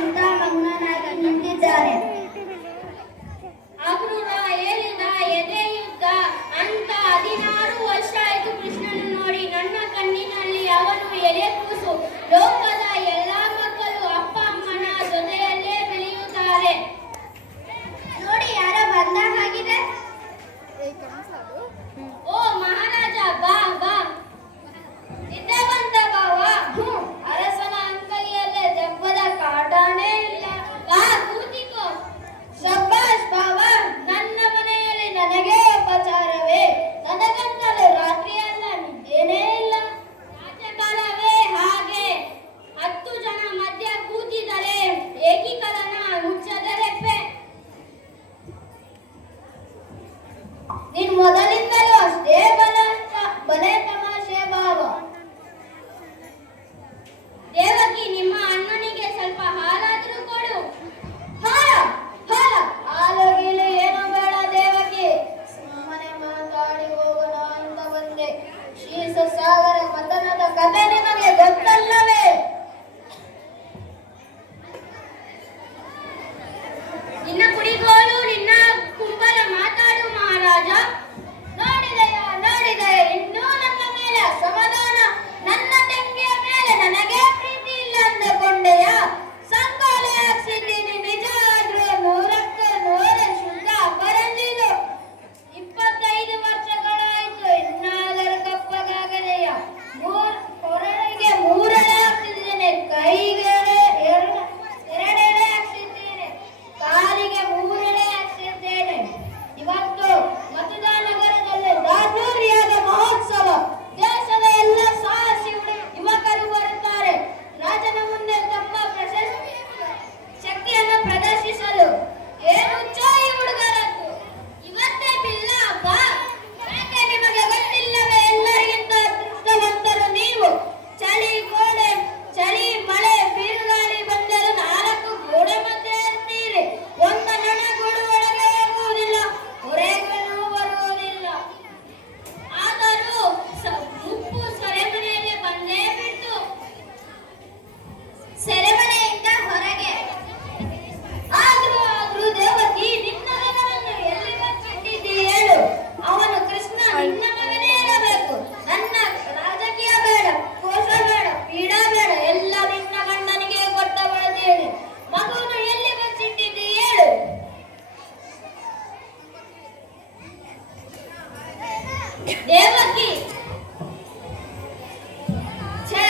ಇಂಥ ಮಗ್ನನಾಗಿ ನಿಂತಿದ್ದಾನೆ. ಅಕ್ರೂರ ಹೇಳಿದ ಎದೆ ಯುದ್ಧ ಅಂತ 16 ವರ್ಷ ಆಯಿತು ಕೃಷ್ಣನು ನೋಡಿ. ನನ್ನ ಕಣ್ಣಿನಲ್ಲಿ ಅವನು ಎಲೆ ಕೂಸು. ಲೋಕದ ಎಲ್ಲಾ ಮಕ್ಕಳು ಅಪ್ಪ ಅಮ್ಮನ ಜೊತೆಯಲ್ಲೇ ಬೆಳೆಯುತ್ತಾರೆ. ನೋಡಿ ಯಾರೋ ಬಂದ ಹಾಗಿದೆ. ಓ ಮಹಾರಾಜ, ಬಾ ಬಾ. ಇದ್ದೇ ಬಂದ ಬಾವ. ಅರಸನ ಅಂಕಲಿಯಲ್ಲೇ ದೆಬ್ಬದ ಕಾಟನೇ ಇಲ್ಲ. ಬಾ ಕೂತಿಕೋ. ಶಬ್ಬಾಷ್ ಬಾವ. ನನ್ನ ಮನೆಯಲ್ಲಿ ನನಗೆ ಉಪಚಾರವೇ. ನನಗಂತಲೂ ರಾತ್ರಿಯೆಲ್ಲ ನಿದ್ದೇನೇ ಇಲ್ಲ. ರಾಜಕಾಲವೇ ಹಾಗೆ. 10 ಜನ ಮಧ್ಯ ಕೂತಿದರೆ ಏಕೀಕರಣ ಮುಚ್ಚದರೆಪ್ಪೆ. ನೀನ್ ಮೊದಲಿಂದಲೂ ಅಷ್ಟೇ ಬಲೆ ತಮಾಷೆ ಬಾವ. ದೇವಕಿ, ನಿಮ್ಮ ಅಣ್ಣನಿಗೆ ಸ್ವಲ್ಪ ಹಾಲಾದ್ರೂ ಕೊಡು. ಹಾಲ ಹಾಲ ಹಾಲು ಗೀಲು ಏನೂ ಬೇಡ ದೇವಕಿ. ಸುಮ್ಮನೆ ಮಾತಾಡಿ ಹೋಗೋಣ ಅಂತ ಬಂದೆ. ಕ್ಷೀರ ಸಾಗರ ಮತನದ ಕಥೆ ನಿಮಗೆ ಗೊತ್ತಲ್ಲವೇ? ನಿನ್ನ ಕುಡಿಗೋಲು, ನಿನ್ನ ಕುಂಬಳ ಮಾತಾಡು ಮಹಾರಾಜ. ನೋಡಿದೆ ಇನ್ನೂ ನನ್ನ ಮೇಲೆ ಅಸಮಾಧಾನ. ನನ್ನ ತಂಗಿಯ ಮೇಲೆ ನನಗೆ ಪ್ರೀತಿ ಇಲ್ಲ ಅಂದುಕೊಂಡೆಯ? ಸಂಕೋಲೆ ಹಾಕ್ಸಿದ್ದೀನಿ. ನಿಜ ಆದ್ರೂ 100ಕ್ಕೆ 100 ಶುದ್ಧ ಅಪರಂಜಿದು. 25 ವರ್ಷಗಳಾಯ್ತು, ಇನ್ನಾದರೂ ಕಪ್ಪಗಾಗದೆಯ. ಕೊರಳಿಗೆ 3 ಎಳೆ ಹಾಕ್ಸಿದ್ದೇನೆ, ಕೈಗೆ ಎರಡೆಳೆ ಹಾಕ್ಸಿದ್ದೇನೆ, ಕಾಲಿಗೆ 3 ಎಳೆ ಹಾಕ್ಸಿದ್ದೇನೆ. ಇವತ್ತು ಮತದಾನ ನಗರದಲ್ಲಿ ದಾರ್ಢ್ಯದ ಮಹೋತ್ಸವ. ದೇಶದ ಎಲ್ಲ ಸಾಹಸಿ ಯುವಕರು ಬರುತ್ತಾರೆ ರಾಜನ ಮುಂದೆ ತಮ್ಮ ಶಕ್ತಿಯನ್ನು ಪ್ರದರ್ಶಿಸಲು. ಏನು ಈ ಹುಡುಗರದ್ದು? ಇವತ್ತೇ ಬಿಲ್ಲ ಹಬ್ಬ. ಯಾಕೆ ನಿಮಗೆ ಗೊತ್ತಿಲ್ಲವೇ? ಎಲ್ಲರಿಗಿಂತ ಅದೃಷ್ಟವಂತರು ನೀವು. ಚಳಿ ಮಳೆ ಬಿರುಗಾಳಿ ಬಂದರೂ 4 ಗೋಡೆ ಮಧ್ಯೆ ಇರ್ತೀರಿ. ಒಂದು ನೊಣಗೂಡು ಒಳಗೆ ಹೋಗುವುದಿಲ್ಲ, ಹೊರಗೂ ಬರುವುದಿಲ್ಲ. ಆದರೂ ಮುಪ್ಪು ಸೆರೆಮನೆಯಲ್ಲಿ ಬಂದೇ ಬಿಟ್ಟು. ಸೆರೆಮನೆಯಿಂದ ಹೊರಗೆ ಆದ್ರೂ ದೇವಕಿ, ನಿನ್ನ ಮಗನನ್ನು ಎಲ್ಲಿ ಬಚ್ಚಿಟ್ಟಿದ್ದಿ ಹೇಳು. ಅವನು ಕೃಷ್ಣ ನಿನ್ನ ಮಗನೇ ಇರಬೇಕು. ನನ್ನ ರಾಜಕೀಯ ಬೇಡ, ಕೋಶ ಬೇಡ, ಪೀಡ ಬೇಡ, ಎಲ್ಲ ನಿನ್ನ ಗಂಡನಿಗೆ ಕೊಟ್ಟ ಬಳದೇನೆ. ಮಗುವನ್ನು ಎಲ್ಲಿ ಬಚ್ಚಿಟ್ಟಿದ್ದಿ ಹೇಳು. ದೇವಕಿ, ಛೇ,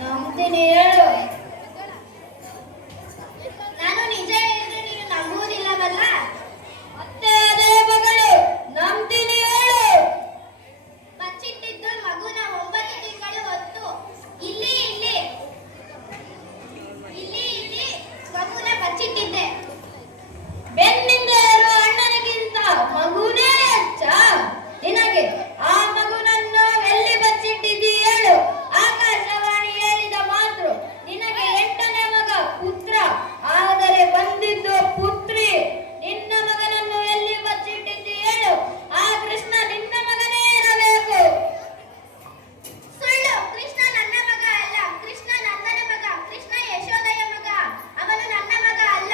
ನಂಬ್ತೀನಿ ಹೇಳು. ನಾನು ನಿಜ ಹೇಳಿದ್ರೆ ನೀನು ನಂಬುವುದಿಲ್ಲವಲ್ಲ? ಮತ್ತೆ ಅದೇ ಮಗಳು, ನಂಬ್ತೀನಿ ಹೇಳು. ಬಚ್ಚಿಟ್ಟಿದ್ದು ಮಗುನ 9 ತಿಂಗಳು ಹೊತ್ತು. ಇಲ್ಲಿ ಮಗುನ ಬಚ್ಚಿಟ್ಟಿದ್ದೆ. ಬೆನ್ನಿಂದ ಇರುವ ಅಣ್ಣನಿಗಿಂತ ಮಗುನೇ ಹೆಚ್ಚ ನಿನಗೆ. ಆ ಮಗುನನ್ನು ಎಲ್ಲಿ ಬಚ್ಚಿಟ್ಟಿದ್ದಿ ಹೇಳು. ಆಕಾಶವಾಣಿ ಹೇಳಿದ ಮಾತೃ. ನಿನಗೆ 8ನೇ ಮಗ ಪುತ್ರ, ಆದರೆ ಬಂದಿದ್ದು ಪುತ್ರಿ. ನಿನ್ನ ಮಗನನ್ನು ಎಲ್ಲಿ ಬಚ್ಚಿಟ್ಟಿದ್ದಿ ಹೇಳು. ಆ ಕೃಷ್ಣ ನಿನ್ನ ಮಗನೇ ಇರಬೇಕು. ಸುಳ್ಳು. ಕೃಷ್ಣ ನನ್ನ ಮಗ ಅಲ್ಲ. ಕೃಷ್ಣ ನಂದನ ಮಗ. ಕೃಷ್ಣ ಯಶೋದೆಯ ಮಗ. ಅವನು ನನ್ನ ಮಗ ಅಲ್ಲ.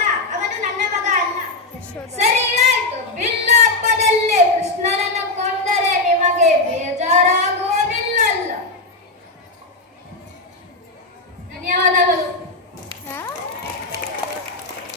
ಸರಿ ಆಯ್ತು. ಬಿಲ್ಲ ಹಬ್ಬದಲ್ಲಿ